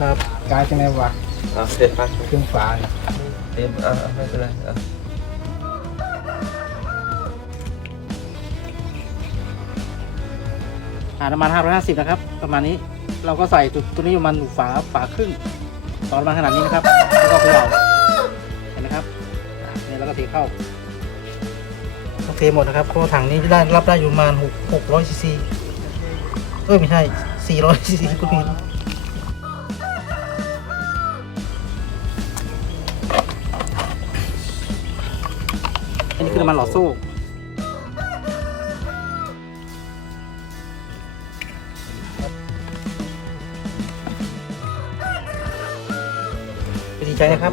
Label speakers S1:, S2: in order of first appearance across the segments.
S1: ครับกายจังไงวะ
S2: อะเสร็จไป
S1: เครื่องฝาเนี่ย
S2: เตรียมอะไม่เป็นไรอะ
S1: อ่าน้ำมัน550 นะครับ ประมาณนี้เราก็ใส่ตัวตัวนี้ประมาณหนึ่งฝาฝาครึ่งตอนประมาณขนาดนี้นะครับ แล้วก็เขย่าเห็นไหมครับอ่านี่แล้วก็เทเข้าต้องเทหมดนะครับเพราะว่าถังนี้ได้รับได้อยู่ประมาณ6 600ซีซีเอ้ยไม่ใช่400ซีซีคุณ คือน้ำมันหล่อโซ่วิธีใช้นะครับ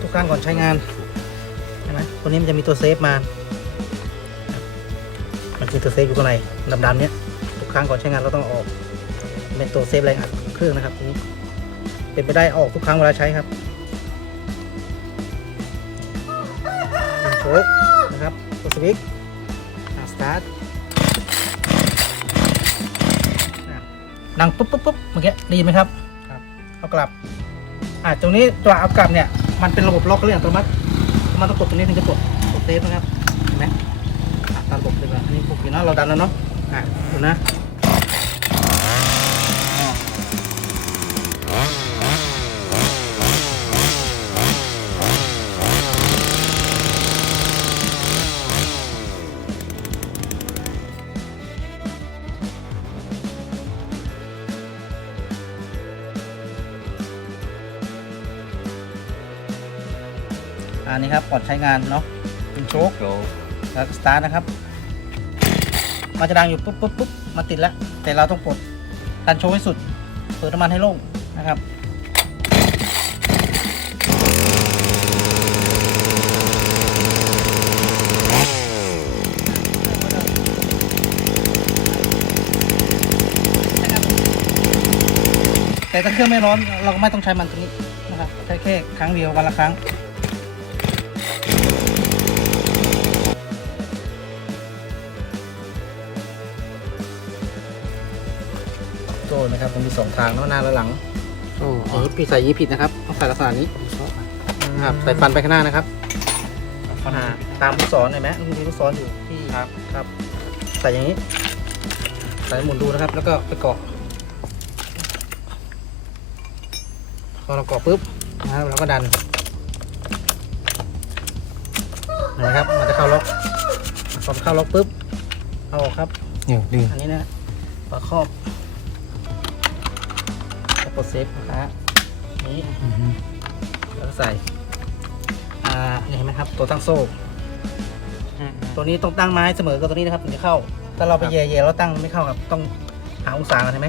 S1: ทุกครั้งก่อนใช้งานใช่ไหมตัวนี้มันจะมีตัวเซฟมา มันคือตัวเซฟอยู่ข้างในดำๆเนี้ยทุกครั้งก่อนใช้งานเราต้องออก เป็นตัวเซฟแรงอัดเครื่องนะครับนี้เป็นไปได้ออกทุกครั้งเวลาใช้ครับโชค ตัวสวิตช์สตาร์ทดังปุ๊บปุ๊บปุ๊บเมื่อกี้ได้ยินไหมครับครับเอากลับอ่าตรงนี้ตัวเอากลับเนี่ยมันเป็นระบบล็อกเรื่องอัตโนมัติมันต้องกดตรงนี้ถึงจะกดกดเซฟนะครับเห็นไหมอะตามระบบเลยว่าอันนี้ปกติเนาะเราดันแล้วเนาะอะดูนะ อันนี้ครับก่อนใช้งานเนาะเป็นโชค
S2: โอ้
S1: แล้วก็สตาร์ทนะครับ มันจะดังอยู่ปุ๊บปุ๊บปุ๊บมาติดแล้ว แต่เราต้องปลดดันโชว์ให้สุด เปิดน้ำมันให้โล่งนะครับแต่ถ้าเครื่องไม่ร้อนเราก็ไม่ต้องใช้มันตรงนี้นะครับใช้แค่ครั้งเดียววันละครั้ง โซ่นะครับมันมีสองทางเนาะหน้าและหลัง
S3: โอ้
S1: อย่างนี้พี่ใส่อย่างนี้ผิดนะครับต้องใส่ลักษณะนี้นะครับใส่ฟันไปข้างหน้านะครับอ่าตามลูกศรเห็นไหมมันมีลูกศรอยู่ที่ครับครับ ใส่อย่างนี้ ใส่หมุนดูนะครับ แล้วก็ไปเกาะพอเราเกาะปุ๊บนะครับเราก็ดัน เห็นไหมครับ มันจะเข้าล็อกพอมันเข้าล็อกปุ๊บเอาออกครับ
S3: เนี่ยดึง
S1: อันนี้นะปลาครอบแล้วกดเซฟนะฮะนี้แล้วก็ใส่อ่านี่เห็นไหมครับ ตัวตั้งโซ่ตัวนี้ต้องตั้งไม้เสมอกับตัวนี้นะครับถึงจะเข้า ถ้าเราไปแย่ๆแล้วตั้งไม่เข้าครับ ต้องหาองศากันใช่ไหม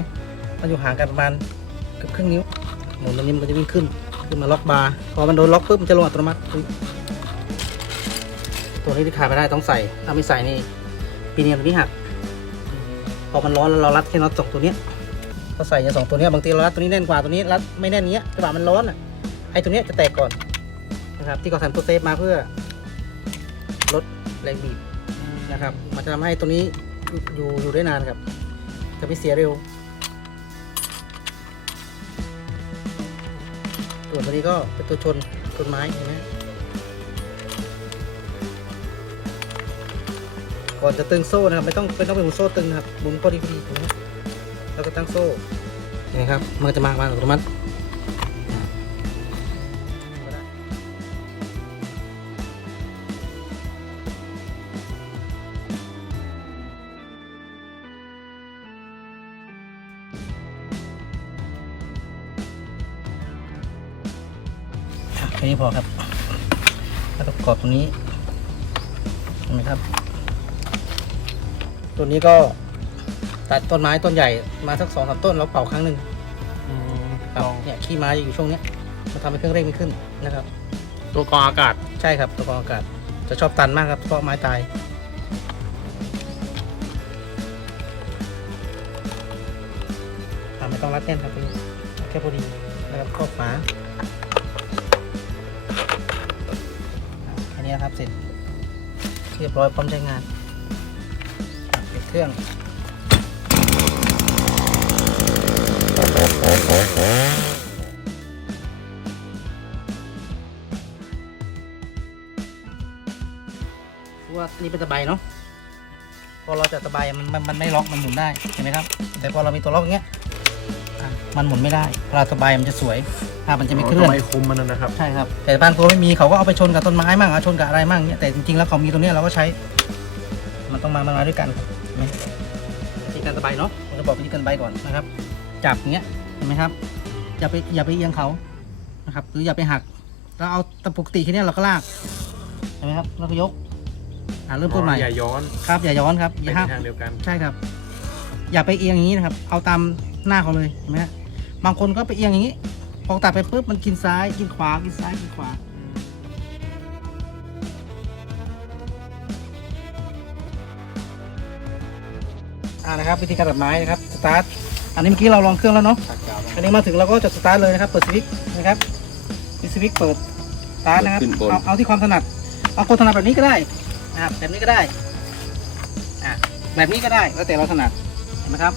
S1: มันอยู่ห่างกันประมาณเกือบครึ่งนิ้วหมุนตัวนี้มันก็จะวิ่งขึ้น ขึ้นมาล็อกบาร์ พอมันโดนล็อกปุ๊บมันจะลงอัตโนมัติปึ๊บ ตัวนี้ที่ขาดไม่ได้ต้องใส่ถ้าไม่ใส่นี่ปีเนียมตัวนี้หักพอมันร้อนแล้วเรารัดแค่น็อตสองตัวเนี้ยเราใส่อย่างสองตัวเนี้ยบางทีเรารัดตัวนี้แน่นกว่าตัวนี้รัดไม่แน่นเนี้ยจังหวะมันร้อนอะไอ้ตัวเนี้ยจะแตกก่อนนะครับ ที่เขาทำตัวเซฟมาเพื่อลดแรงบีบนะครับ มันจะทำให้ตัวนี้อยู่อยู่ได้นานครับ จะไม่เสียเร็วส่วตัวนี้ก็เป็นตัวชนต้นไม้เห็นไหม ก่อนจะตึงโซ่นะครับ ไม่ต้องไม่ต้องเป็นหมุนโซ่ตึงนะครับหมุนพอดีพอดีตรงนี้แล้วก็ตั้งโซ่นี่ครับมันจะมามาอัตโนมัติแค่นี้พอครับ แล้วก็กอดตรงนี้เห็นไหมครับ ตัวนี้ก็ตัดต้นไม้ต้นใหญ่มาสักสองสามต้นแล้วเป่าครั้งหนึ่งครับเนี่ยขี้ไม้อยู่ช่วงเนี้ยมันทำให้เครื่องเร่งไม่ขึ้นนะครับ
S3: ตัวกรองอากาศ
S1: ใช่ครับตัวกรองอากาศจะชอบตันมากครับเพราะไม้ตายอ่าไม่ต้องรัดแน่นครับตัวนี้แค่พอดีนะครับครอบฝาอ่าแค่นี้นะครับเสร็จ เรียบร้อยพร้อมใช้งานอะปิด เครื่องว่านี่เป็นตะไบเนาะพอเราจะตะไบมันมันไม่ล็อกมันหมุนได้เห็นไหมครับ แต่พอเรามีตัวล็อกอย่างเงี้ยมันหมุนไม่ได้พอาตะไบมันจะสวยถ้ามันจะไม่เคลื่อน
S3: ไม่บคมมันนะครับ
S1: ใช่ครับ แต่บางตัวไม่มีเขาก็เอาไปชนกับต้นไม้มั่งเอาชนกับอะไรมั่งเนี่ยแต่จริงๆแล้วเขามีตัวเนี้ยเราก็ใช้ มันต้องมามมาด้วยกันครับ วิธีการตะไบเนาะผมจะบอกวิธีการตะไบก่อนนะครับ จับอย่างเงี้ยเห็นไหมครับ อย่าไปอย่าไปเอียงเขานะครับ หรืออย่าไปหักแล้วเอาตะปกติแค่เนี้ยเราก็ลากเห็นไหมครับแล้วก็ยกอ่าเริ่มต้นใหม่
S3: อย่าย้อน
S1: ครับอย่าย้อนครับอ
S3: เป็น
S1: ย่าห้าม
S3: ทางเดียวกัน
S1: ใช่ครับ อย่าไปเอียงอย่างนี้นะครับ เอาตามหน้าเขาเลยเห็นไหมฮะบางคนก็ไปเอียงอย่างนี้พอตัดไปปุ๊บมันกินซ้ายกินขวากินซ้ายกินขวา อ่านะครับวิธีการตัดไม้นะครับสตาร์ทอันนี้เมื่อกี้เราลองเครื่องแล้วเนาะอันนี้มาถึงเราก็จะสตาร์ทเลยนะครับเปิดสวิตช์นะครับมีสวิตช์เปิดสตาร์ทนะครับ
S2: ขึ้นบน
S1: เอาเอาที่ความถนัดเอาคนถนัดแบบนี้ก็ได้นะครับแบบนี้ก็ได้อ่าแบบนี้ก็ได้แล้วแต่เราถนัดเห็นไหมครับ